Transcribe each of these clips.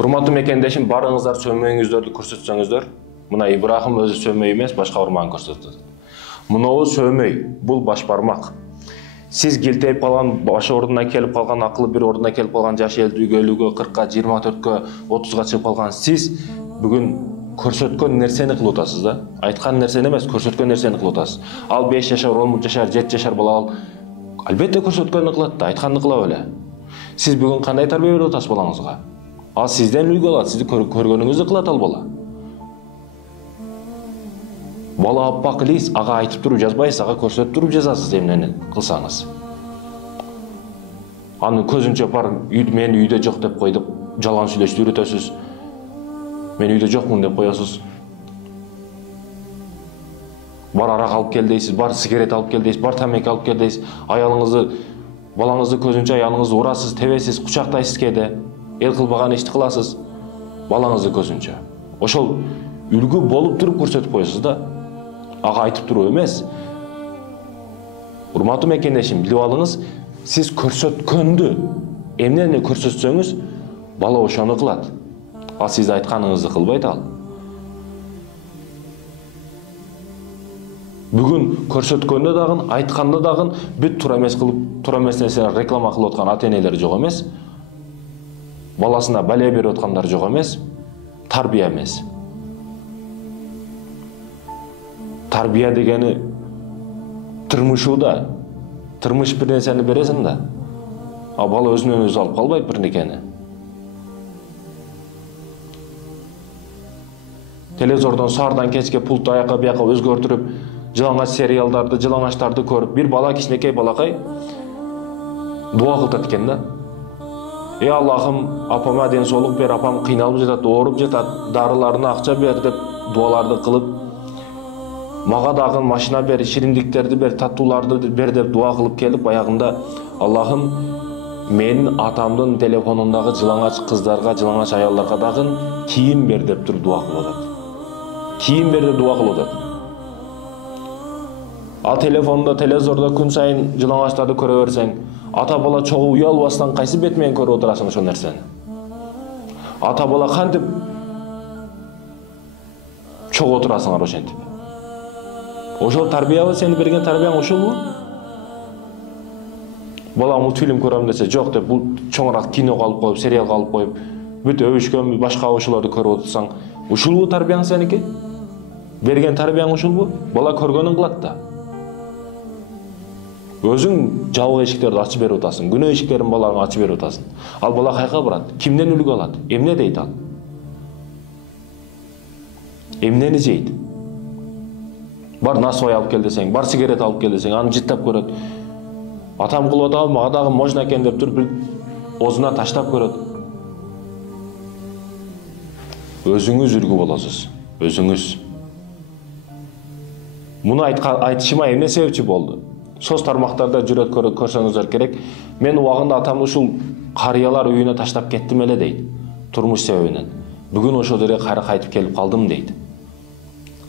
Урматтуу мекендешим, барыңыздар сөөмөйүңүздөрдү көрсөтсөңүздөр. Мына Ибрахим өзү сөөмөй эмес, башка урман көрсөтөт. Мынабу сөөмөй, бул баш бармак. Сиз келтейип калган, баш ордуна келип калган, акылы бир ордуна келип калган, жаш 50-50-гө, 40-ка, 24-кө, 30-га чыгып калган сиз бүгүн көрсөткөн нерсени кылып атасыз да. Айткан нерсени эмес, көрсөткөн нерсени кылып атасыз. Ал 5 жашар, 10 жашар, 7 жашар бала ал албетте көрсөткөнү кылат да, айтканды кыла беле. Сиз бүгүн кандай тарбия берип атасыз балаңызга? Ал сизден үлгү алат, сизди көргөнүңүздү кылат ал бала. Бала аппак лист, ага айтып туруп жазбайсыз, ага көрсөтүп туруп жазасыз эмнени кылсаңыз. Аны көзүнчө бар, мен үйдө жок деп койдуп, жалган сүйлөшүп үйрөтөсүз. Мен үйдө жокмун деп коесуз. Бар арак алып кел дейсиз, бар сигарет алып кел дейсиз, бар тамеки алып кел дейсиз. Аялыңызды, балаңызды көзүнчө аялыңызды урасыз, тебесиз, кучактайсыз кээде. Эл кылбаган ишти кыласыз, балаңызды көзүнчө. Ошол үлгү болуп туруп көрсөтүп коесуз да. Ага айтып туруп эмес. Урматтуу мекендешим, билип алыңыз, сиз көрсөткөндү, эмнени көрсөтсөңүз, бала ошону кылат. Ал сиз айтканыңызды кылбайт ал. Бүгүн көрсөткөндө дагы, айтканда дагы бүт туура эмес кылып, туура эмес нерсени реклама кылып аткан ата-энелер жок эмес. Баласына бале берип аткандар жок эмес. Тарбия эмес. Тарбия дегени турмушуда. Турмуш бир нерсени бересиң да. А бала өзүнөн өзү алып калбайт бир нерсени. Телевизордон саардан кечке пультты аяка бияка өзгөртүрүп, жылаңач сериалдарды, жылаңачтарды көрүп, бир бала кичинекей балакай дуа кылат экен да. Ey Allah'ım, apama ден соолук бер, апам кыйналып жатат, ооруп жатат, дарыларына акча бер деп дуаларды кылып, мага дагы машина бер, шириндиктерди бер, таттууларды бер деп дуа кылып келип, аягында Allah'ım, менин атамдын телефонундагы жылаңач кыздарга, жылаңач аялдарга дагы кийим бер деп туруп дуа кылып атат. Кийим бер деп дуа кылып атат. Ал телефондо, телевизордо күн сайын жылаңачтарды көрө берсең, ата бала чогуу уялбастан кайсы бет менен көрүп отурасың ошол нерсени? Ата бала кантип чогуу отурасыңар ошентип? Ошол тарбиябы, сени берген тарбияң ошолбу? Бала мультфильм көрөм десе жок деп, бул чоңураак киного алып коюп, сериалга алып коюп, бүт өбүшкөн башка ошолорду көрүп отурсаң, ушулбу тарбияң сеники? Берген тарбияң ушулбу? Бала көргөнүн кылат да. Өзүң жабык эшиктерди ачып берип атасың, күнөө эшиктерин балаңа ачып берип атасың. Ал бала кайка барат? Кимден үлгү алат? Эмне дейт ал? Эмнени жейт? Бар насвай алып кел десең, бар сигарет алып кел десең, аны жыттап көрөт. Атам кылып атабы, мага дагы можно экен деп туруп оозуна таштап көрөт. Өзүңүз үлгү болосуз, өзүңүз. Муну айтышыма эмне себепчи болду? Соц тармактарда жүрөт көрсөңүздөр керек. Мен убагында атамды ушул карыялар үйүнө таштап кеттим эле дейт. Турмуш себебинен. Бүгүн ошол жерге кайра кайтып келип калдым дейт.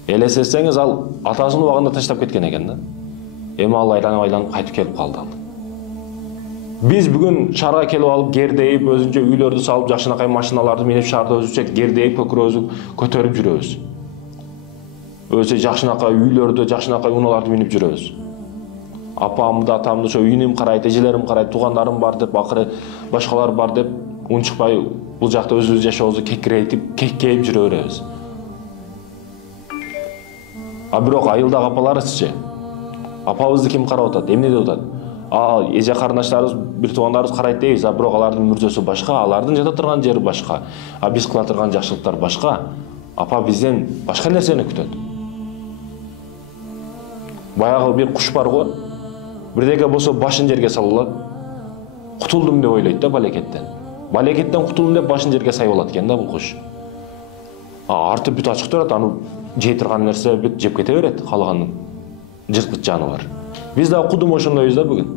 Элестетсеңиз, ал атасын убагында таштап кеткен экен да. Эми ал айланып кайтып келип калды ал. Биз бүгүн шаарга келип алып, гердейип, өзүнчө үйлөрдү салып, жакшынакай машиналарды минип шаарда өзүнчө гердейип, көкүрөбүздү көтөрүп жүрөбүз. Өзүнчө жакшынакай үйлөрдү, жакшынакай унааларды минип жүрөбүз. Апамды, атамды, ошо үйүнүм карайт, эжелерим карайт, туугандарым бар деп, акыры башкалар бар деп, унчукпай бул жакта өзүбүз жашообузду кеккейип жүрө беребиз. А бирок айылдагы апаларыбызчы? Апабызды ким карап атат? Эмне деп атат? Эже карындаштарыбыз, бир туугандарыбыз карайт дейбиз, а бирок алардын мүрзөсү башка, алардын жата турган жери башка. А биз кыла турган жакшылыктар башка. Апа бизден башка нерсени күтөт. Баягы бир куш бар го. Бирдеке болсо башын жерге салып, кутулдум деп ойлойт да балекеттен. Балекеттен кутулдум деп башын жерге сайып алат экен да бул куш. Арты бүт ачык турат, аны жей турган нерсе бүт жеп кете берет, калган жырткыч жаны бар. Биз да кудум ошондойбуз да бүгүн.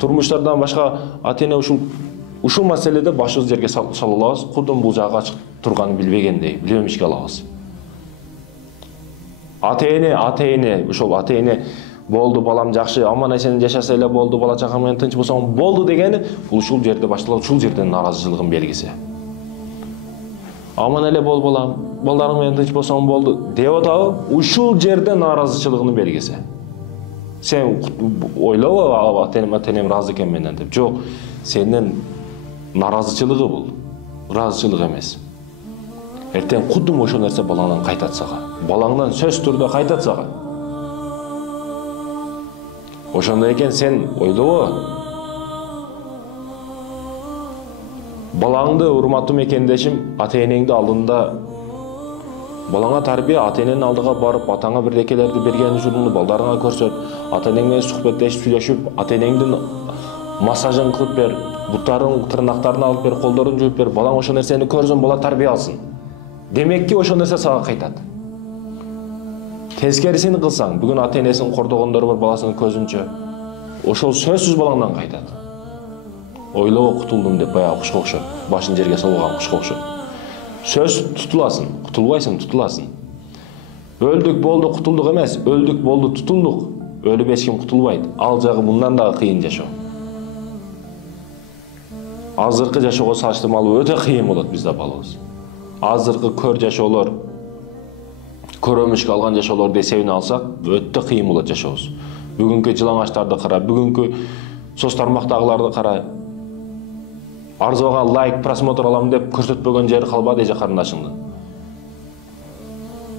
Турмуштардан башка ата-эне ушул маселеде башыбыз жерге салып алабыз, кудум бул жагы ачык турганын билбегендей, билбемишке алабыз. Ата-эне, ушул ата-эне болду, балам жакшы, аман эсен жашаса эле болду, бала чакам менен тынч болсоң болду дегени, бул ушул жерде башталат, ушул жерден нааразычылыгын белгиси. Аман эле бол балам, балдарың менен тынч болсоң болду деп атабы, ушул жерде нааразычылыгын белгиси. Sen oylaba ата-энем разы экен менен деп. Жок, сенин наразычылыгы бул. Разычылык эмес. Эртең кудум ошол нерсе балаңдан кайтат сага. Балаңдан сөз түрдө кайтат сага. Ошондой экен сен ойлобо. Балаңды урматтуу мекендешим, ата-энеңди алдында балаңа тарбия, ата-эненин алдыга барып, атаңа бирдекелерди берген жолунду балдарыңа көрсөт, ата-энең менен сухбеттешип сүйлөшүп, ата-энеңдин массажын кылып бер, буттарын, тырнактарын алып бер, колдорун жууп бер, балаң ошол нерсени көрсөн, бала тарбия алсын. Демекки ошол нерсе сага кайтат. Тескерисин кылсаң, бүгүн ата-энесин кордогондор бар баласынын көзүнчө, ошол сөзсүз балаңдан кайтат. Ойлоо кутулдум деп баягы кушка окшоп, башын жерге салган кушка окшоп. Сөз тутуласың, кутулбайсың, тутуласың. Өлдүк болду кутулдук эмес, өлдүк болду тутулдук. Өлүп эч ким кутулбайт. Ал жагы мындан дагы кыйын жашоо. Азыркы жашоого салыштырмалуу өтө кыйын болот бизде балыбыз. Азыркы көр жашоолор, көрөмүшкө алган жашоолорду эсебине алсак, өтө кыйын болот жашообуз. Бүгүнкү жылаңачтарды кара, бүгүнкү соц тармактагыларды кара. Арзуга лайк, просмотр алам деп көрсөтпөгөн жери калбады эже карындашыңдын.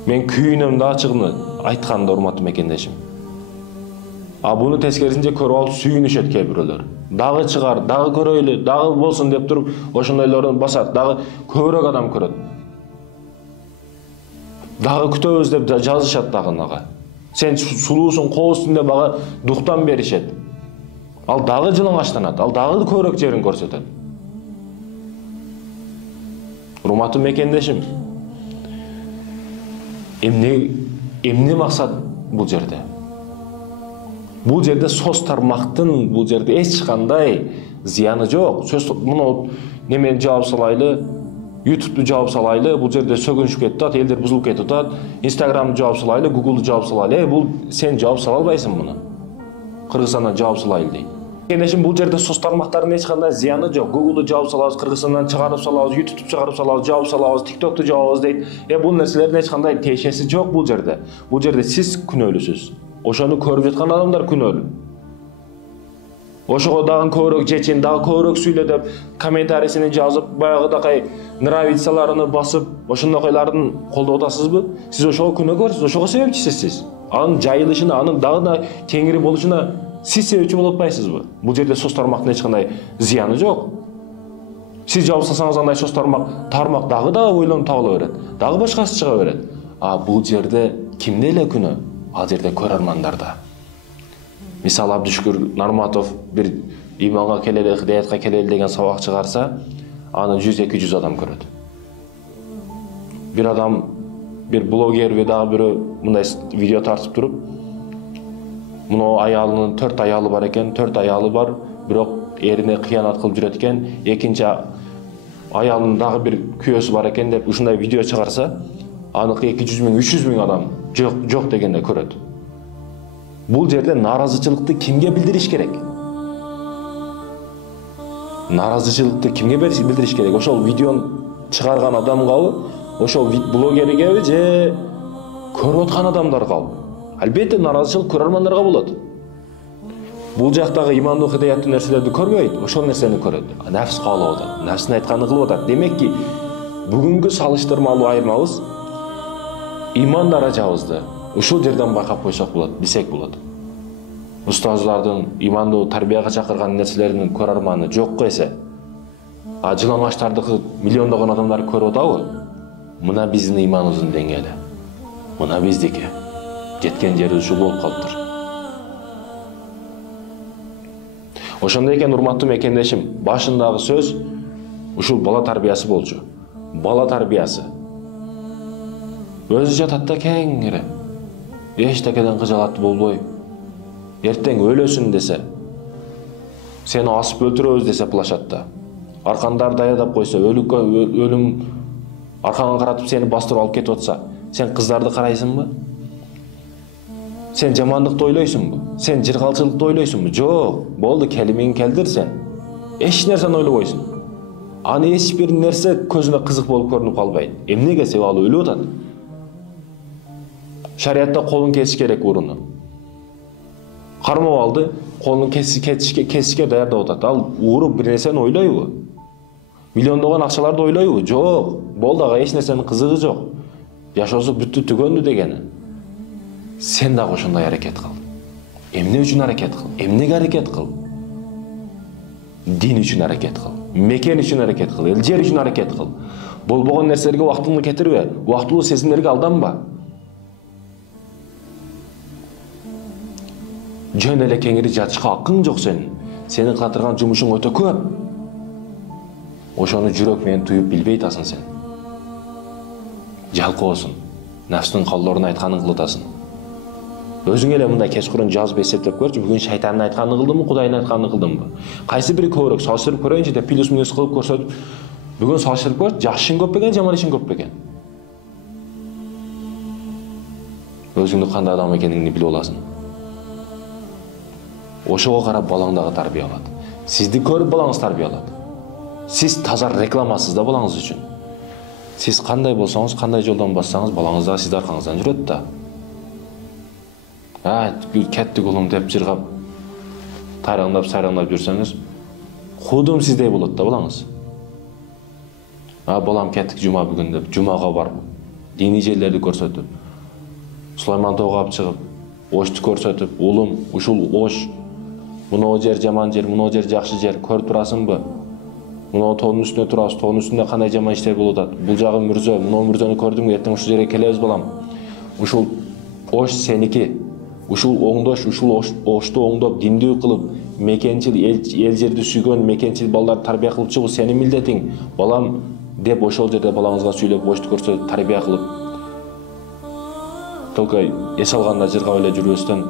Мен күйүнөм да ачыгыны айтканда урматтуу мекендешим. А буну тескерисинче көрүп алып сүйүнүшөт кээ бирөөлөр. Дагы чыгар, дагы көрөйлү, дагы болсун деп туруп, ошондойлорун басат, дагы көбүрөөк адам көрөт. Дагы күтөбүз деп жазышат дагы нага. Сен сулуусуң, кол үстүндө бага дуктан беришет. Ал дагы жылаңачтанат, ал дагы көбүрөөк жерин көрсөтөт. Урматтуу мекендешим, эмне максат бул жерде? Бул жерде соц тармактын бул жерде эч кандай зыяны жок. Сөз муну немен жаап салайлы, YouTube'ду жаап салайлы, бул жерде сөгүнүшүп кетип атат, элдер бузулуп кетип атат, Instagram'ды жаап салайлы, Google'ду жаап салайлы. Бул сен жаап сала албайсың муну. Кыргызстандан жаап салайлы дейт. Мекендешим, бул жерде соц тармактарынын эч кандай зыяны жок. Google'ду жаап салабыз, Кыргызстандан чыгарып салабыз, YouTube'ду чыгарып салабыз, жаап салабыз, TikTok'ду жаабыз дейт. Бул нерселердин эч кандай тиешеси жок бул жерде. Бул жерде сиз күнөөлүсүз. Ошону көрүп жаткан адамдар күнөөлүү. Ошого дагы көбүрөөк жечин, дагы көбүрөөк сүйлө деп комментарийсин жазып, баягыдакай нравицаларыны басып, ошондойлордун колдоп атасызбы? Сиз ошого күнөөгөрсүз, ошого себепчисиз сиз. Анын жайылышына, анын дагы да кеңири болушуна сиз себепчи болуп атпайсызбы? Бул жерде соц тармактын эч кандай зыяны жок. Сиз жабылсаңыз андай соц тармак дагы ойлонуп табыла берет. Дагы башкасы чыга берет. А бул жерде кимде эле күнөө? Ал жерде көрөрмандарда. Мисалы Абдышкүр Нарматов бир иманга келели, хидаятка келели деген сабак чыгарса, аны 100-200 адам көрөт. Бир адам, бир блогер ve дагы бирөө мындай видео тартып туруп, муну аялынын 4 аялы бар экен, 4 аялы бар, бирок эрине кыянат кылып жүрөт экен, экинчи аялынын дагы бир күйөөсү бар экен деп ушундай видео чыгарса, аны 200 миң, 300 миң адам жок дегенде көрөт. Бул жерде нааразычылыкты кимге билдириш керек? Нааразычылыкты кимге билдириш керек? Ошол видеону чыгарган адамгабы, ошол блогергеби же көрүп аткан адамдаргабы? Албетте нааразычылык көрөрмандарга болот. Бул жактагы имандуу хидаяттуу нерселерди көрбөйт, ошол нерсени көрөт. Нафс каалап атат, нафсынын айтканын кылып атат. Демекки, бүгүнкү салыштырмалуу айырмабыз иман даражабызды ушул жерден байкап койсок болот, билсек болот. Устазлардын имандуу тарбияга чакырган нерселеринин көрөрманы жокко эсе. А жылаңачтардыкы миллиондогон адамдар көрүп атабы? Мына биздин иманыбыздын деңгээли. Мына биздики. Жеткен жери ушул болуп калыптыр. Ошондой экен, урматтуу мекендешим, башындагы сөз ушул бала тарбиясы болчу. Бала тарбиясы. Өзү жатат да кеңири. Эчтекеден кыжалаттуу болбой. Эртең өлөсүн десе, сени асып өлтүрөбүз десе плашатта. Аркандар даядап койсо, өлүм аркаңа каратып сени бастырып алып кетип атса, сен кыздарды карайсыңбы? Сен жамандыкты ойлойсуңбу? Сен жыргалчылыкты ойлойсуңбу? Жок, болду, келимиң келдир сен. Эч нерсени ойлобойсуң. Аны эч бир нерсе көзүнө кызык болуп көрүнүп калбайт. Эмнеге? Себеби ал өлүп атат. Шариатта колун кесиш керек уруну. Кармап алды, колун кесишке даярдап атат. Ал уру бир нерсени ойлойбу? Миллиондогон акчаларды ойлойбу? Жок. Болду, ага эч нерсенин кызыгы жок. Жашоосу бүттү, түгөндү дегени. Сен дагы ошондой аракет кыл. Эмне үчүн аракет кыл? Эмнеге аракет кыл? Дин үчүн аракет кыл. Мекен үчүн аракет кыл. Эл жер үчүн аракет кыл. Болбогон нерселерге убактыңды кетирбе. Убактылуу сезимдерге алданба. Жөн эле кеңири жатышка акың жок сенин. Сенин кылатырган жумушуң өтө көп. Ошону жүрөк менен туюп билбей атасың сен. Жалкоосуң. Нафстын калдоорун айтканын кылып атасың. Өзүң эле мындай кечкурун жазып эсептеп көрчү. Бүгүн шайтандын айтканын кылдымбы, Кудайдын айтканын кылдымбы? Кайсы бири көбүрөөк салыштырып көрөйүнчү деп плюс минус кылып көрсөтүп, бүгүн салыштырып көрчү. Жакшы ишиң көп бекен, жаман ишиң көп бекен? Өзүңдүн кандай адам экениңди билип аласың. Ошого карап балаң дагы тарбия алат. Сизди көрүп балаңыз тарбия алат. Сиз таза рекламасыз да балаңыз үчүн. Сиз кандай болсоңуз, кандай жолдон бассаңыз, балаңыз да сиздин аркаңыздан жүрөт да. Кеттик улум деп жыргап, тайраңдап, сайраңдап жүрсөңүз, худум сиздей болот да балаңыз. Балам кеттик жума бүгүн деп, жумага барып, диний жерлерди көрсөтүп, Сулайман тоого алып чыгып, Ошту көрсөтүп, улум, ушул Ош, мынау жер жаман жер, мынау жер жакшы жер, көрүп турасыңбы? Мынау тоонун үстүнө турабыз, тоонун үстүндө кандай жаман иштер болуп атат. Бул жагы мүрзө, мынау мүрзөнү көрдүңбү? Эртең ушул жерге келебиз балам. Ушул Ош сеники. Ушул оңдош, ушул Ошту оңдоп, диндүү кылып, мекенчил эл жерди сүйгөн, мекенчил балдар тарбия кылып чыгуу сенин милдетиң. Балам деп ошол жерде балаңызга сүйлөп, Ошту көрсөтүп, тарбия кылып. Только эс алганда жыргап эле жүрбөстөн,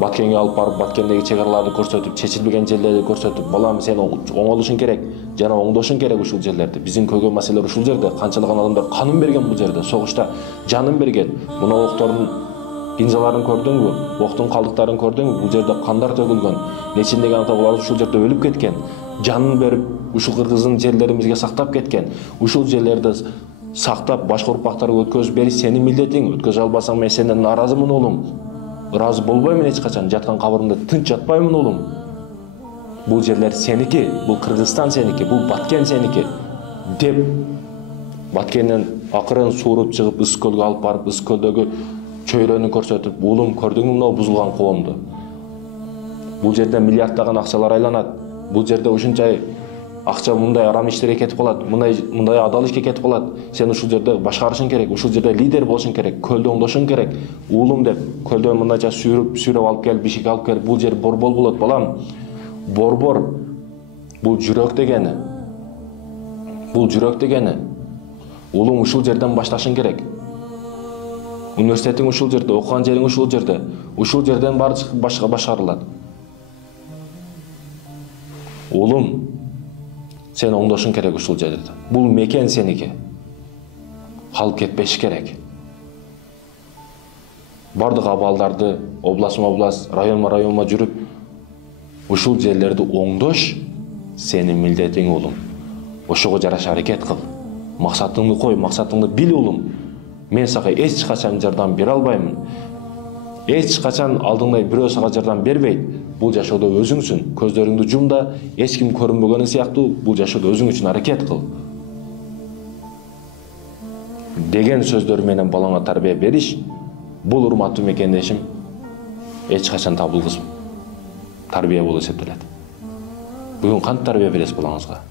Баткенге алып барып, Баткендеги чек араларды көрсөтүп, чечилбеген жерлерди көрсөтүп, балам сен оңолушуң керек, жана оңдошуң керек ушул жерлерди. Биздин көйгөй маселелер ушул жерде. Канчалаган адамдар канын берген бул жерде, согушта жанын берген. Мына октордун гинжаларын көрдүңбү? Октун калдыктарын көрдүңбү? Бул жерде кандар төгүлгөн. Нечиндеген ата бабалар ушул жерде өлүп кеткен. Жанын берип, ушул кыргыздын жерлеримизге сактап кеткен. Ушул жерлерди сактап, башка урпактарга өткөзүп бериш сенин милдетиң. Өткөзө албасаң мен сенден наразымын улум. Ыраазы болбоймун эч качан. Жаткан кабырымда тынч жатпаймын улум. Бул жерлер сеники, бул Кыргызстан сеники, бул Баткен сеники деп Баткенден акырын сууруп чыгып Ысык-Көлгө алып барып, Ысык-Көлдөгү чөйрөнү көрсөтүп, улум көрдүңбү мына бузулган коомду? Бул жерде миллиарддаган акчалар айланат. Бул жерде ушунчай акча мындай арам иштерге кетип калат, мындай адал ишке кетип калат. Сен ушул жерде башкарышың керек, ушул жерде лидер болушуң керек, көлдө оңдошуң керек. Улум деп көлдөн мындайча сүйрөп алып келип, бишикке алып келип, бул жер борбор болот балам. Борбор бул жүрөк дегени. Бул жүрөк дегени. Улум ушул жерден башташың керек. Университетиң ушул жерде, окуган жериң ушул жерде. Ушул жерден башкарылат. Улум, сен оңдошуң керек ушул жерде. Бул мекен сеники. Калып кетпеш керек. Бардык абалдарды област, районма жүрүп, ушул жерлерди оңдош сенин милдетиң улум. Ошого жараша аракет кыл. Максатыңды кой, максатыңды бил улум. Мен сага эч качан жардам бере албаймын. Эч качан алдыңдай бирөө сага жардам бербейт. Бул жашоодо өзүңсүн. Көздөрүңдү жум да, эч ким көрүнбөгөнү сыяктуу бул жашоодо өзүң үчүн аракет кыл. Деген сөздөр менен балаңа тарбия бериш, бул урматтуу мекендешим эч качан табылгыс тарбия болуп эсептелет. Бүгүн кантип тарбия бересиз балаңызга?